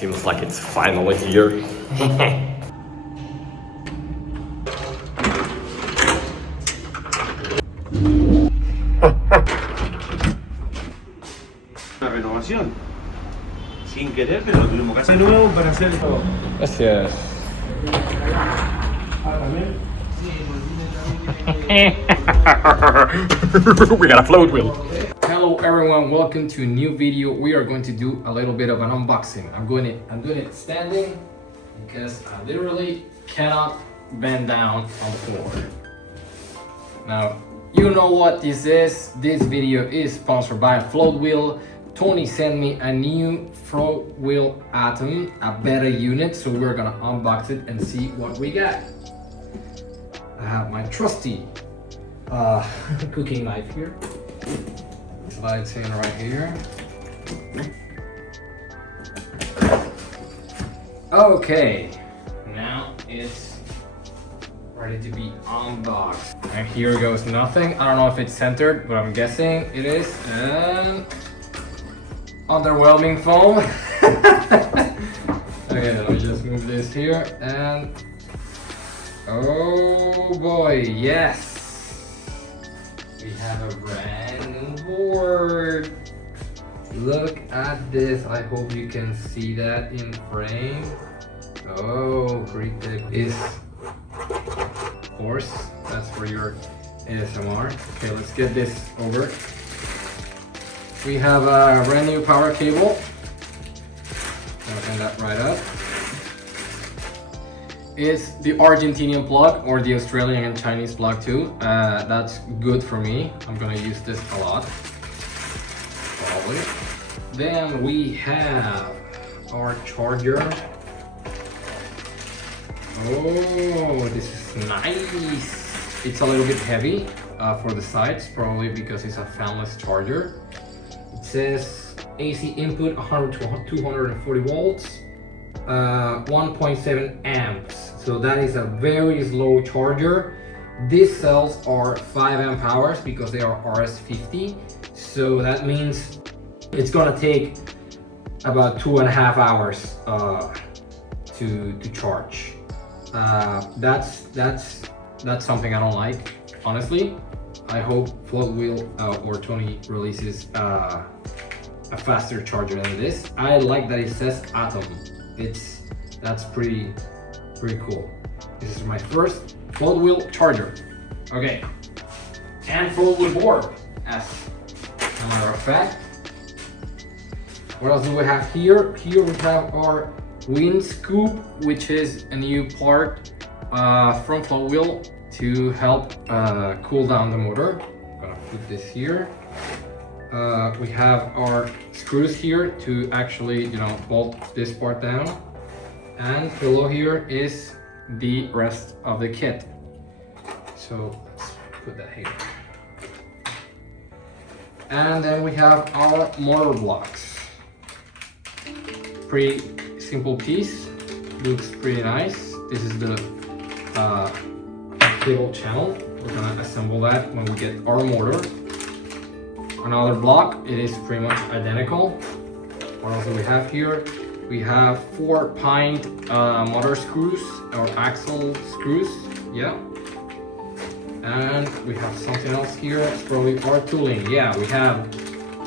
seems like it's finally here. Una renovación. Sin querer, pero lo tuvimos que hacer nuevo para hacer todo. Gracias. We got a float wheel. Hello everyone, welcome to a new video. We are going to do a little bit of an unboxing. I'm doing it standing because I literally cannot bend down on the floor. Now, you know what this is. This video is sponsored by Floatwheel. Tony sent me a new Floatwheel ATOM, a beta unit, so we're gonna unbox it and see what we got. I have my trusty cooking knife here. Slides in right here. Okay, now it's ready to be unboxed. And here goes nothing. I don't know if it's centered, but I'm guessing it is. And underwhelming foam. Okay, let me just move this here and oh boy, yes. We have a brand new board. Look at this. I hope you can see that in frame. Oh, pretty thick. Is of course, that's for your ASMR. Okay, let's get this over. We have a brand new power cable. Open that right up. It's the Argentinian plug or the Australian and Chinese plug too. That's good for me. I'm gonna use this a lot, probably. Then we have our charger. Oh, this is nice. It's a little bit heavy for the sides, probably because it's a fanless charger. It says AC input 100 to 240 volts, 1.7 amps. So that is a very slow charger. These cells are 5 amp hours because they are RS50. So that means it's gonna take about 2.5 hours to charge. That's something I don't like, honestly. I hope Floatwheel or Tony releases a faster charger than this. I like that it says Atom. That's pretty cool. This is my first Floatwheel charger. Okay, and Floatwheel board, as a matter of fact. What else do we have here? Here we have our wind scoop, which is a new part from Floatwheel to help cool down the motor. I'm gonna put this here. We have our screws here to actually, bolt this part down. And below here is the rest of the kit. So let's put that here. And then we have our motor blocks. Pretty simple piece, looks pretty nice. This is the cable channel. We're gonna assemble that when we get our motor. Another block, it is pretty much identical. What else do we have here? We have 4 pint motor screws or axle screws, yeah. And we have something else here, it's probably our tooling. Yeah, we have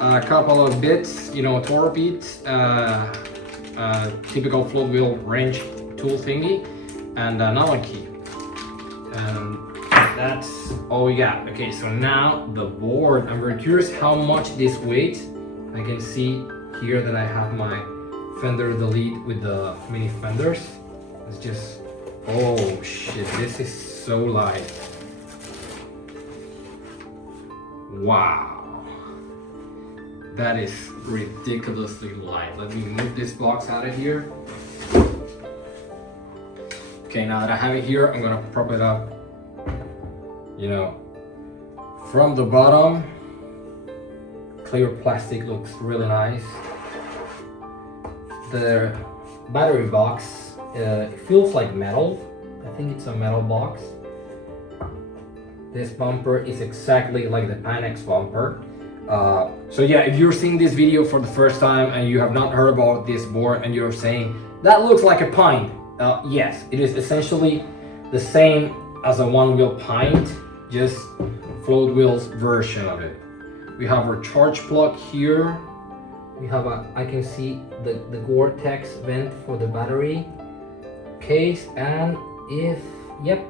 a couple of bits, torque bits, typical Floatwheel wrench tool thingy, and an Allen key. And that's all we got. Okay, so now the board. I'm very curious how much this weighs. I can see here that I have my fender delete with the mini fenders. It's just, oh shit, this is so light. Wow, that is ridiculously light. Let me move this box out of here. Okay, now that I have it here, I'm gonna prop it up, from the bottom. Clear plastic looks really nice. The battery box, it feels like metal. I think it's a metal box. This bumper is exactly like the Panex bumper. So yeah, if you're seeing this video for the first time and you have not heard about this board and you're saying, that looks like a pint. Yes, it is essentially the same as a Onewheel Pint, just Floatwheel's version of it. We have our charge plug here. We have I can see the Gore-Tex vent for the battery case, and yep,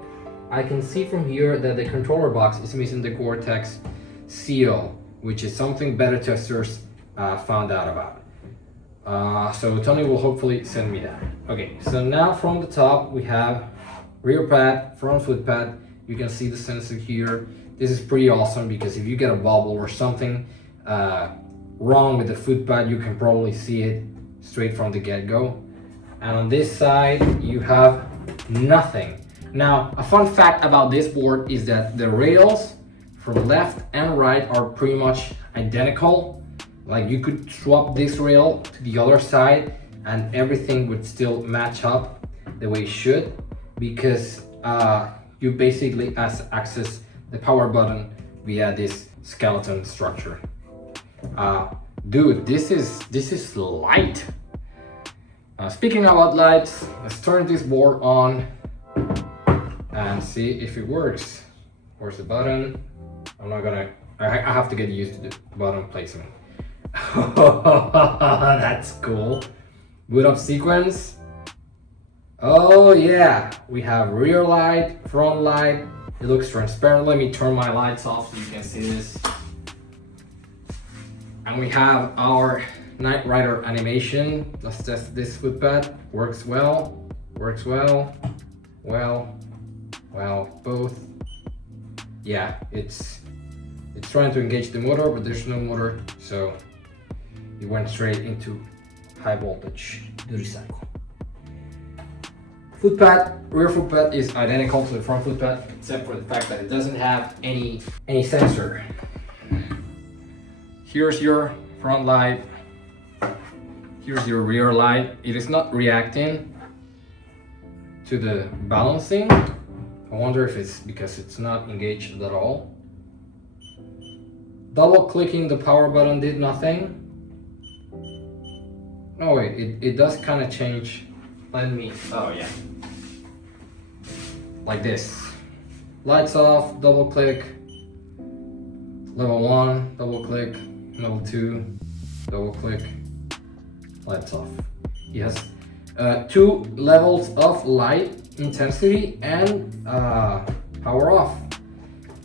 I can see from here that the controller box is missing the Gore-Tex seal, which is something Better Testers found out about. So Tony will hopefully send me that. Okay, so now from the top we have rear pad, front foot pad. You can see the sensor here. This is pretty awesome because if you get a bubble or something wrong with the foot pad, you can probably see it straight from the get-go. And on this side you have nothing. Now, a fun fact about this board is that the rails from left and right are pretty much identical. Like, you could swap this rail to the other side and everything would still match up the way it should, because you basically access the power button via this skeleton structure. Dude, this is light. Speaking about lights, let's turn this board on and see if it works. Where's the button? I have to get used to the button placement. That's cool. Boot up sequence. Oh yeah, we have rear light, front light. It looks transparent. Let me turn my lights off so you can see this. And we have our Knight Rider animation. Let's test this foot pad. Works well. Works well. Well, both. Yeah, it's trying to engage the motor, but there's no motor, so it went straight into high voltage duty cycle. Foot pad, rear foot pad is identical to the front foot pad, except for the fact that it doesn't have any sensor. Here's your front light. Here's your rear light. It is not reacting to the balancing. I wonder if it's because it's not engaged at all. Double clicking the power button did nothing. No wait, it does kind of change. Oh yeah. Like this. Lights off, double click. Level 1, double click. Level 2, double click. Lights off. It has 2 levels of light intensity and power off.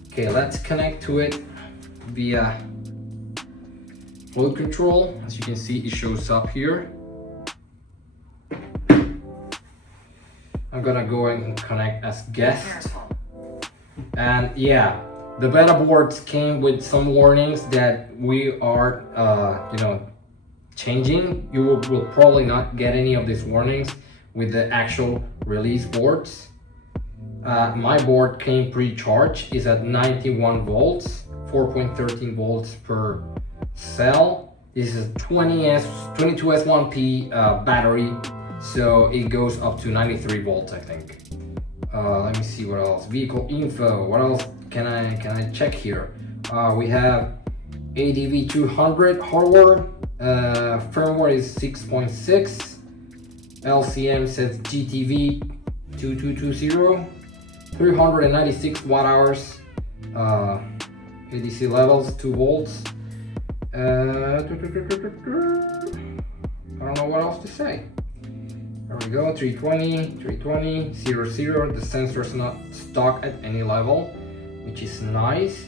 Okay, let's connect to it via float control. As you can see, it shows up here. I'm gonna go and connect as guest. And yeah, the beta boards came with some warnings that we are changing. You will probably not get any of these warnings with the actual release boards. My board came pre-charged, is at 91 volts, 4.13 volts per cell. This is a 22S1P battery, so it goes up to 93 volts, I think. Let me see what else. Vehicle info. What else can I check here? We have ADV200 hardware. Firmware is 6.6. LCM says GTV 2220. 396 watt hours. ADC levels 2 volts. I don't know what else to say. There we go, 320, 00. The sensor is not stuck at any level, which is nice.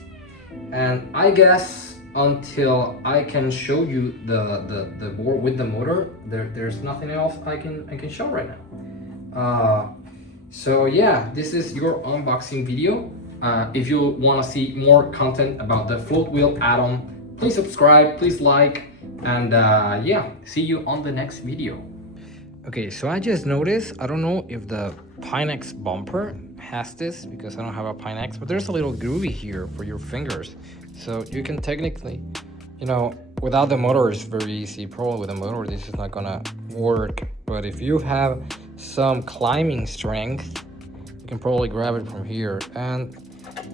And I guess until I can show you the board with the motor, there's nothing else I can show right now. So yeah, this is your unboxing video. If you want to see more content about the Floatwheel ATOM, please subscribe, please like, and yeah, see you on the next video. Okay, so I just noticed, I don't know if the Pinex bumper has this, because I don't have a Pinex, but there's a little groovy here for your fingers. So you can technically, without the motor it's very easy. Probably with a motor this is not gonna work, but if you have some climbing strength, you can probably grab it from here. And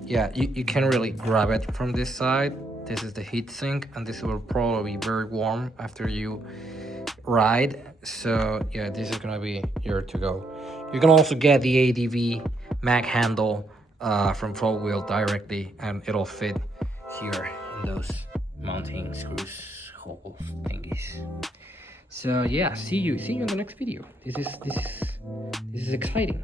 yeah, you can really grab it from this side This is the heat sink, and this will probably be very warm after you ride. So yeah, this is gonna be your to go. You can also get the ADV mag handle from Floatwheel directly, and it'll fit here in those mounting screws hole thingies. So yeah, see you in the next video. This is exciting.